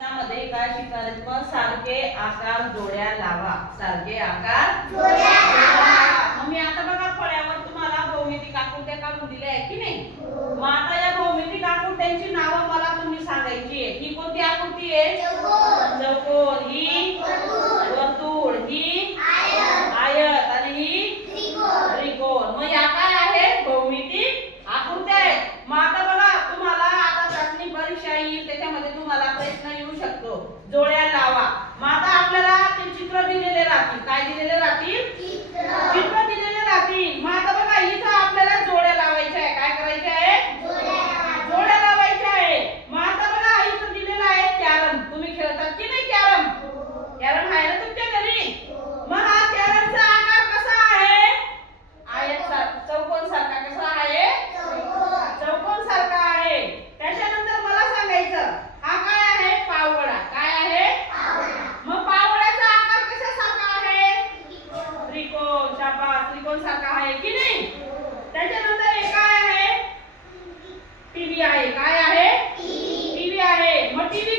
त्यामध्ये काय शिकायचं मग? सारखे आकार जोड्या लावा. सारखे आकार जोड्या लावा. मी आता बघा फळ्यावर तुम्हाला भौमितिक आकृत्या काढून दिल्या आहे की नाही? मग आता या भौमितिक आकृत्यांची नावं मला तुम्ही सांगायची आहे ही कोणती आकृती आहे? चौकोन ही वर्तुळ. ही आयत. आणि ही त्रिकोण. मग या काय आहे भौमितिक आकृत्या आहेत. मग आता बघा तुम्हाला आता चाचणी परीक्षा येईल. त्याच्यामध्ये तुम्हाला प्रश्न येईल जोड्या त्रिकोण सारखा आहे की नाही? त्याच्यानंतर हे काय आहे? टीव्ही आहे. काय आहे? टीव्ही आहे. मग टीव्ही